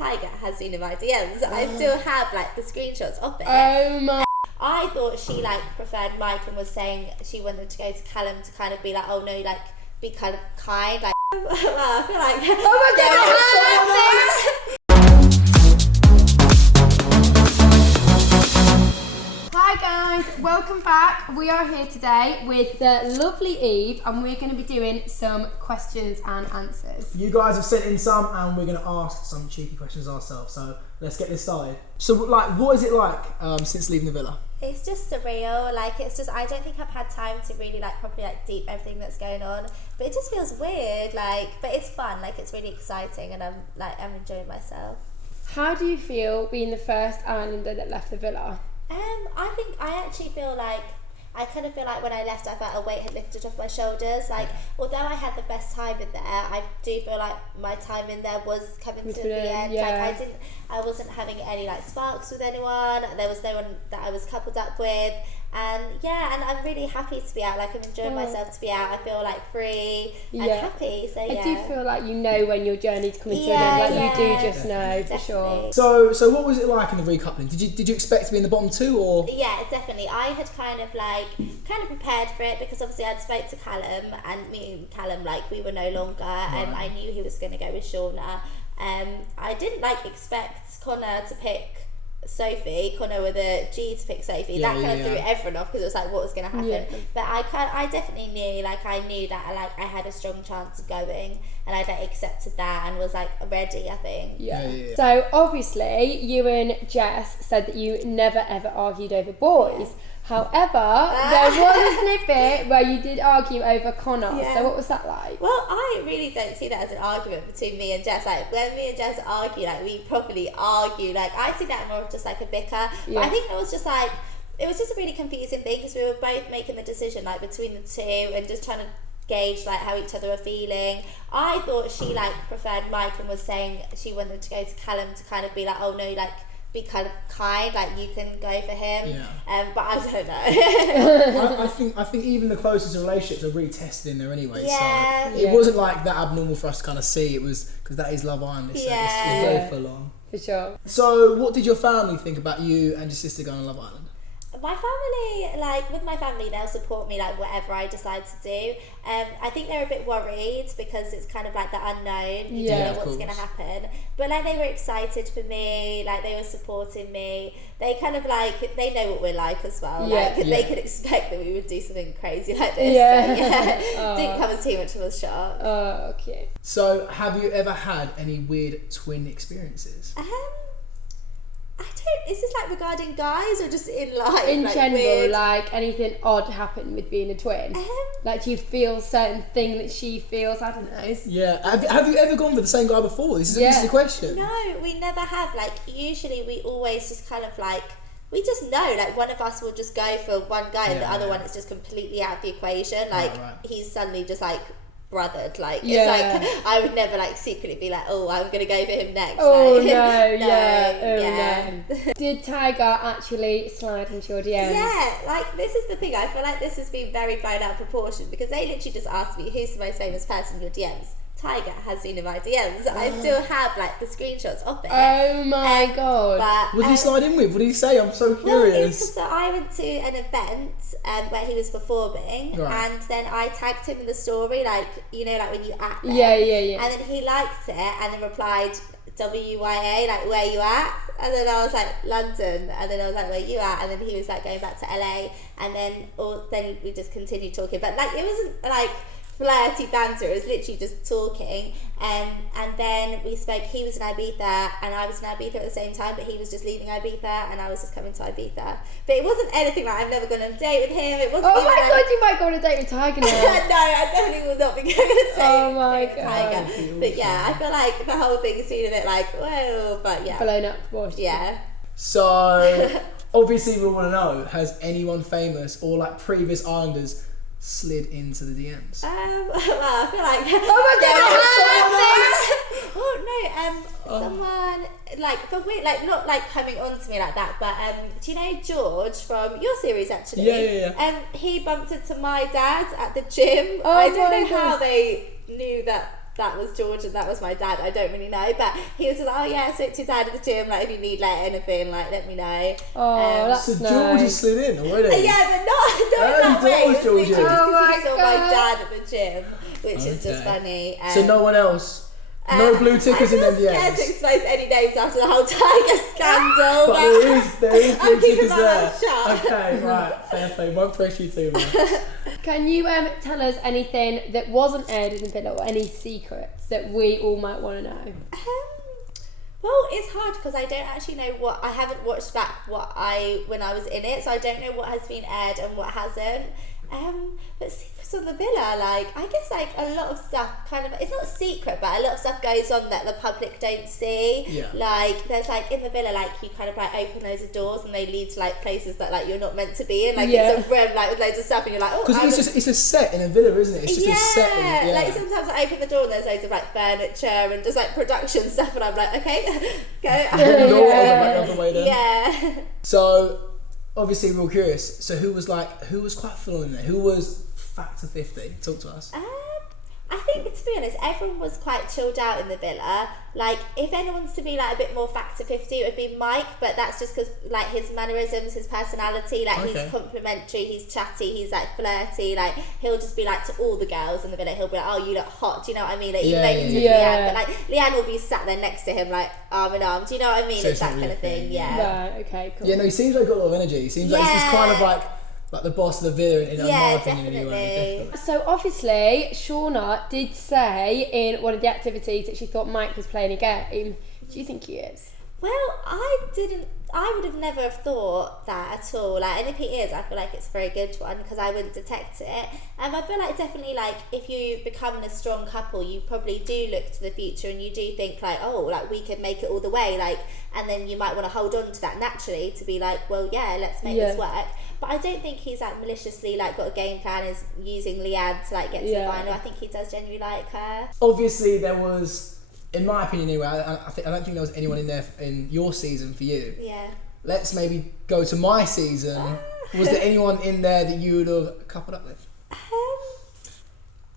Tyga has been in my DMs. I still have like the screenshots of it. Oh my. I thought she like preferred Mike and was saying she wanted to go to Callum to kind of be like, oh no, like be kind of kind. Like, well, I feel like, Oh my god, Hi guys, welcome back. We are here today with the lovely Eve and we're going to be doing some questions and answers. You guys have sent in some and we're going to ask some cheeky questions ourselves, so let's get this started. So like, what is it like since leaving the villa? it's just surreal. Like, it's just, I don't think I've had time to really like properly like deep everything that's going on, but it just feels weird, like, but it's fun, like it's really exciting and I'm enjoying myself. How do you feel being the first Islander that left the villa? I actually feel like, I kind of feel like when I left, I felt a weight had lifted off my shoulders. Like, although I had the best time in there, I do feel like my time in there was coming to the end. Yeah. Like, I wasn't having any like sparks with anyone. There was no one that I was coupled up with. And yeah, and I'm really happy to be out. Like, I'm enjoying myself to be out. I feel like free and happy. So yeah. I do feel like you know when your journey's coming to an end. Like, you do just know for sure. So what was it like in the recoupling? Did you expect to be in the bottom two, or? Yeah, definitely. I had kind of prepared for it because obviously I'd spoke to Callum, and me and Callum, like, we were no longer, and I knew he was going to go with Shauna. I didn't expect Connor to pick Sophie, Connor with a G to pick Sophie. That kind of threw everyone off because it was like, what was going to happen? But I definitely knew, I knew that I had a strong chance of going, and I accepted that and was ready, I think. Yeah. So obviously you and Jess said that you never ever argued over boys. However, there was a snippet where you did argue over Connor. Yeah. So what was that like? Well, I really don't see that as an argument between me and Jess. When me and Jess argue, we properly argue. I see that more of just a bicker. But I think it was just it was just a really confusing thing because we were both making the decision between the two and just trying to gauge how each other were feeling. I thought she preferred Mike and was saying she wanted to go to Callum to kind of be oh no, be kind of kind, you can go for him. But I don't know. I think even the closest relationships are really tested in there anyway. Yeah. So it wasn't that abnormal for us to kind of see. It was because that is Love Island. It's very full on. For sure. So what did your family think about you and your sister going on Love Island? My family, with my family, they'll support me, whatever I decide to do. I think they're a bit worried because it's kind of the unknown. You don't know what's going to happen. But, they were excited for me. They were supporting me. They kind of, they know what we're like as well. They could expect that we would do something crazy like this. Didn't come as too much of a shock. Oh, okay. So, have you ever had any weird twin experiences? I don't. Is this regarding guys or just in life? In general, weird? Anything odd happen with being a twin? Do you feel certain thing that she feels? I don't know. Yeah. Have you ever gone for the same guy before? This is the question. No, we never have. Usually we always just kind of we just know, one of us will just go for one guy and the other one is just completely out of the equation. He's suddenly just brothered. It's I would never secretly be oh, I'm gonna go for him next. Oh no. Did Tyga actually slide into your DMs? Yeah, this is the thing. I feel this has been very blown out of proportion because they literally just asked me who's the most famous person in your DMs. Tyga has been in my DMs. I still have the screenshots of it. Oh my god! What did he slide in with? What did he say? I'm so curious. So I went to an event where he was performing, and then I tagged him in the story, when you at them. Yeah. And then he liked it and then replied WYA, where you at? And then I was London, and then I was where you at? And then he was going back to LA, and then we just continued talking, but it wasn't flirty banter. It was literally just talking, and then we spoke. He was in Ibiza and I was in Ibiza at the same time, but he was just leaving Ibiza and I was just coming to Ibiza. But it wasn't anything I've never gone on a date with him. It wasn't. Oh my god, you might go on a date with Tyga now. No, I definitely will not be going on a date. Oh my god. Tyga. But yeah, I feel the whole thing has been a bit whoa, but yeah. Blown up proportion. Yeah. So obviously we want to know, has anyone famous or previous Islanders slid into the DMs? Well, I feel someone for weird, not coming on to me that, but do you know George from your series actually? Yeah. He bumped into my dad at the gym. Oh, I don't know how they knew that that was George and that was my dad. I don't really know, but he was just like, oh yeah, sit to your dad at the gym, like if you need like anything, like let me know. Oh, that's So nice. George has slid in already. Yeah, but not in that way. George, It was literally George. just Oh because my he saw God. my dad at the gym, which is just funny. So no one else. No blue tickers in I'm scared to NDAs. expose any names after the whole Tyga scandal. But there is I'm blue keeping tickers my there. mouth shut. Okay, right, fair play. Won't press you too much. Can you tell us anything that wasn't aired in the villa, or any secrets that we all might want to know? Well, it's hard because I don't actually know I haven't watched back when I was in it, so I don't know what has been aired and what hasn't. But secrets on the villa, like I guess like a lot of stuff kind of, it's not secret, but a lot of stuff goes on that the public don't see. Yeah. Like there's like in the villa, like you kind of like open loads of doors and they lead to like places that like you're not meant to be in. Like it's a room like with loads of stuff and you're like, oh, because it's a set in a villa, isn't it? It's just a set. Yeah. Like sometimes I open the door and there's loads of like furniture and just like production stuff, and I'm like, okay, go. Yeah. So obviously we're all curious. So who was quite full on in there? Who was factor 50? Talk to us. I think, to be honest, everyone was quite chilled out in the villa. Like, if anyone's to be like a bit more factor 50, it would be Mike, but that's just because like his mannerisms, his personality, like he's complimentary, he's chatty, he's like flirty, like he'll just be like to all the girls in the villa, he'll be like, oh, you look hot, do you know what I mean? Like, even though he's with Leanne, but like Leanne will be sat there next to him like arm in arm, do you know what I mean? So it's that kind of thing, Right, okay, cool. Yeah, no, he seems like he's got a lot of energy. He seems like he's kind of like the boss of the villa in my opinion anyway. Definitely. So obviously Shauna did say in one of the activities that she thought Mike was playing a game. Do you think he is? Well, I would have never have thought that at all. Like, and if he is, I feel like it's a very good one because I wouldn't detect it. I feel like definitely like if you become a strong couple, you probably do look to the future and you do think like, oh, like we could make it all the way, like, and then you might want to hold on to that naturally to be like, well, yeah, let's make this work. But I don't think he's like maliciously like got a game plan, is using Leanne to like get to the final. I think he does genuinely like her. Obviously, there was, in my opinion anyway, I don't think there was anyone in there in your season for you. Yeah. Let's maybe go to my season. Was there anyone in there that you would have coupled up with?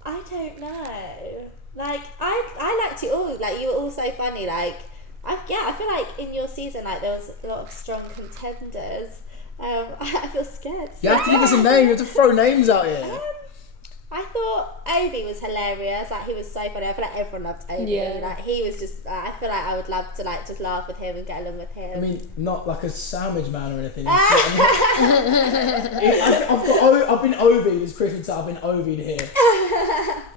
I don't know. Like I liked you all. Like you were all so funny. Like I feel like in your season like there was a lot of strong contenders. I feel scared. You have to give us a name. You have to throw names out here. I thought Ovi was hilarious. Like he was so funny. I feel like everyone loved Ovi. Yeah. Like he was just. I feel like I would love to like just laugh with him and get along with him. I mean, not like a sandwich man or anything. I've been Ovi'd, as Chris would say. I've been Ovi'd here.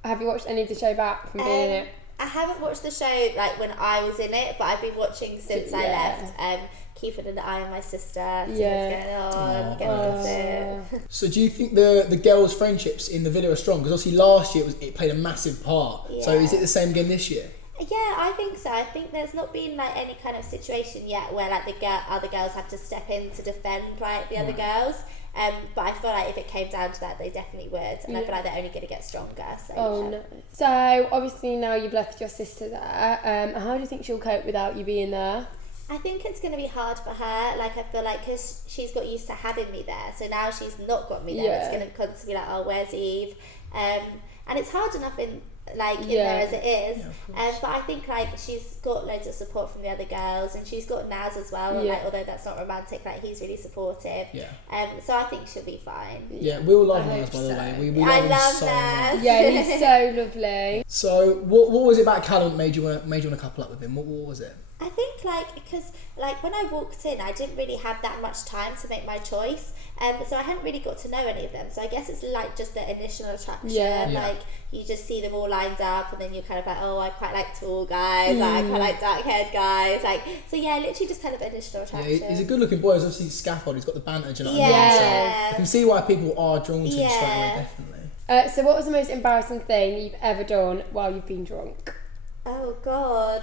Have you watched any of the show back from being in it? I haven't watched the show like when I was in it, but I've been watching since I left. Keeping an eye on my sister, see what's going on, getting gossip. So do you think the girls' friendships in the villa are strong? Because obviously last year it played a massive part. Yeah. So is it the same again this year? Yeah, I think so. I think there's not been like any kind of situation yet where like other girls have to step in to defend like the other girls. But I feel like if it came down to that, they definitely would, and I feel like they're only going to get stronger. So no. So obviously now you've left your sister there. How do you think she'll cope without you being there? I think it's going to be hard for her. Like I feel like because she's got used to having me there, so now she's not got me there. It's going to constantly be like, oh, where's Eve? And it's hard enough in there as it is. But I think like she's got loads of support from the other girls, and she's got Naz as well. And, like although that's not romantic, like he's really supportive. So I think she'll be fine. Yeah, we all love Naz, by the way. We I love so Naz. much. Yeah, he's so lovely. So what was it about Cuddled made you want to couple up with him? What was it? I think because when I walked in, I didn't really have that much time to make my choice, so I hadn't really got to know any of them. So I guess it's like just the initial attraction. Like you just see them all lined up, and then you're kind of like, oh, I quite like tall guys, like, I quite like dark-haired guys, like so. Yeah, literally just kind of initial attraction. Yeah, he's a good-looking boy. He's obviously scaffold. He's got the banter. Do you know what I mean? So you can see why people are drawn to him straight away. Definitely. So what was the most embarrassing thing you've ever done while you've been drunk? Oh God.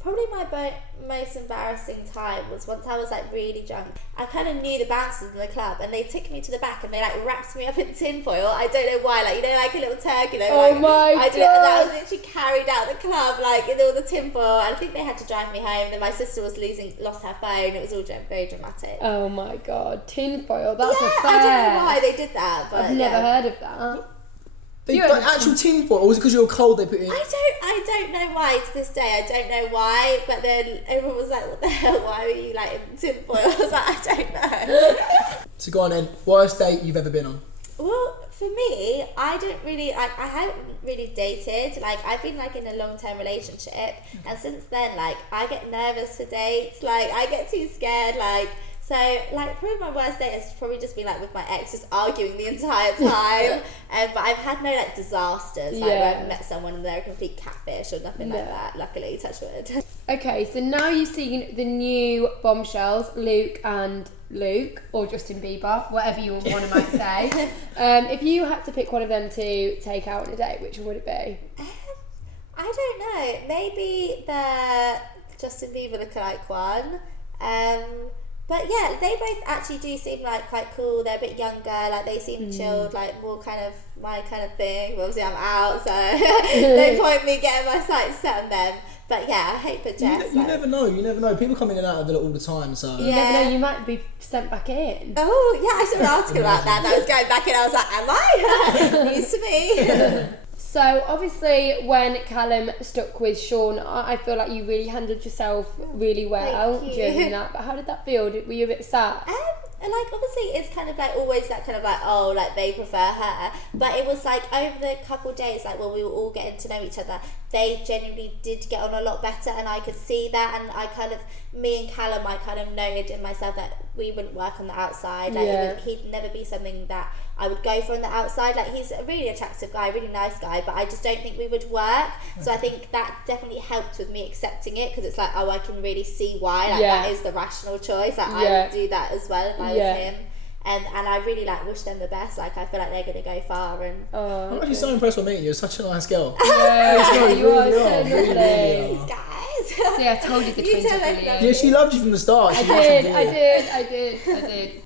Probably my most embarrassing time was once I was like really drunk. I kind of knew the bouncers in the club, and they took me to the back and they like wrapped me up in tinfoil. I don't know why, like like a little turkey. My God! And I was literally carried out the club like in all the tinfoil. I think they had to drive me home. Then my sister lost her phone. It was all very dramatic. Oh my God, tinfoil! That's a fair. I don't know why they did that, but I've never heard of that. They got actual tin foil, or was it because you were cold they put it in? I don't know why to this day. I don't know why. But then everyone was like, "What the hell? Why were you like in tin foil?" I was like, "I don't know." So go on then. Worst date you've ever been on? Well, for me, I don't really like. I haven't really dated. Like, I've been like in a long-term relationship, and since then, like, I get nervous for dates. Like, I get too scared. Like. So, like, probably my worst date has probably just been, like, with my ex, just arguing the entire time. But I've had no, like, disasters. Like, where I've met someone and they're a complete catfish or nothing like that, luckily, touch wood. Okay, so now you've seen the new bombshells, Luke and Luke, or Justin Bieber, whatever you want to might say. If you had to pick one of them to take out on a date, which one would it be? I don't know. Maybe the Justin Bieber lookalike one. But yeah, they both actually do seem like quite cool. They're a bit younger, like they seem chilled, like more kind of my kind of thing. But obviously I'm out, so no point me getting my sights set on them. But yeah, I hope for Jess. You never know. People come in and out of it all the time, so... You never know, you might be sent back in. Oh, yeah, I saw an article about that. I was going back in, I was like, am I? News to me. So obviously when Callum stuck with Sean, I feel like you really handled yourself really well during that. But how did that feel? Were you a bit sad? And like obviously it's kind of like always that kind of like, oh, like they prefer her, but it was like over the couple days, like when we were all getting to know each other, they genuinely did get on a lot better, and I could see that. And I kind of, me and Callum, I kind of noted in myself that we wouldn't work on the outside. Like he'd never be something that I would go for on the outside. Like he's a really attractive guy, really nice guy, but I just don't think we would work. So I think that definitely helped with me accepting it, because it's like, oh, I can really see why. Like that is the rational choice. Like I would do that as well if I was him. And I really like wish them the best. Like I feel like they're gonna go far. And I'm actually so impressed with meeting you. You're such a nice girl. Yeah, you are so lovely. These guys. See, I told you the twins are brilliant. Yeah, she loved you from the start. I did.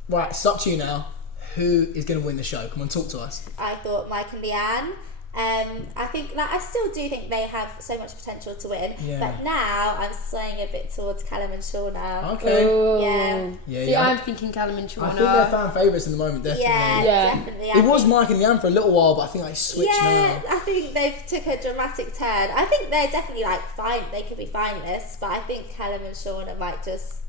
Right, it's up to you now. Who is going to win the show? Come on, talk to us. I thought Mike and Leanne. I think, like, I still do think they have so much potential to win. Yeah. But now I'm swaying a bit towards Callum and Shaw now. Okay. Ooh. See, I'm thinking Callum and Shaw. I think they're fan favourites in the moment, definitely. Yeah. Definitely. It was Mike and Leanne for a little while, but I think they switched now. Yeah, I think they've took a dramatic turn. I think they're definitely like fine. They could be finalists, but I think Callum and Shauna might just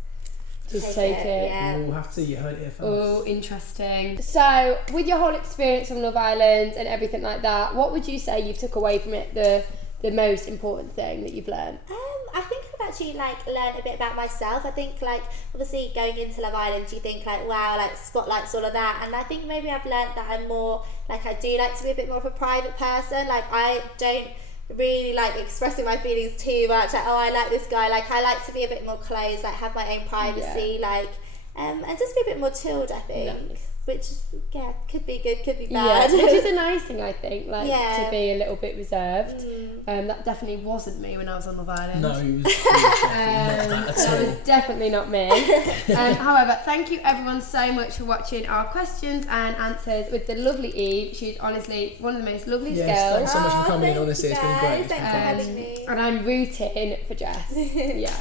take it. Yeah. We'll have to see. You heard it here first. Oh, interesting. So, with your whole experience on Love Island and everything like that, what would you say you took away from it, the most important thing that you've learned? I think I've actually like learned a bit about myself. I think like obviously going into Love Island, you think like, wow, like spotlights, all of that, and I think maybe I've learned that I'm more like, I do like to be a bit more of a private person. Like I don't really like expressing my feelings too much, like, oh, I like this guy. Like I like to be a bit more closed, like have my own privacy, like and just be a bit more chilled, I think. Nice. Which could be good, could be bad. Which is a nice thing, I think, like to be a little bit reserved. That definitely wasn't me when I was on Love Island. No, he was definitely not that was definitely not me. However, thank you everyone so much for watching our questions and answers with the lovely Eve. She's honestly one of the most loveliest girls. Thanks so much for coming in, honestly, it's been great. Thanks for having me. And I'm rooting for Jess. Yeah.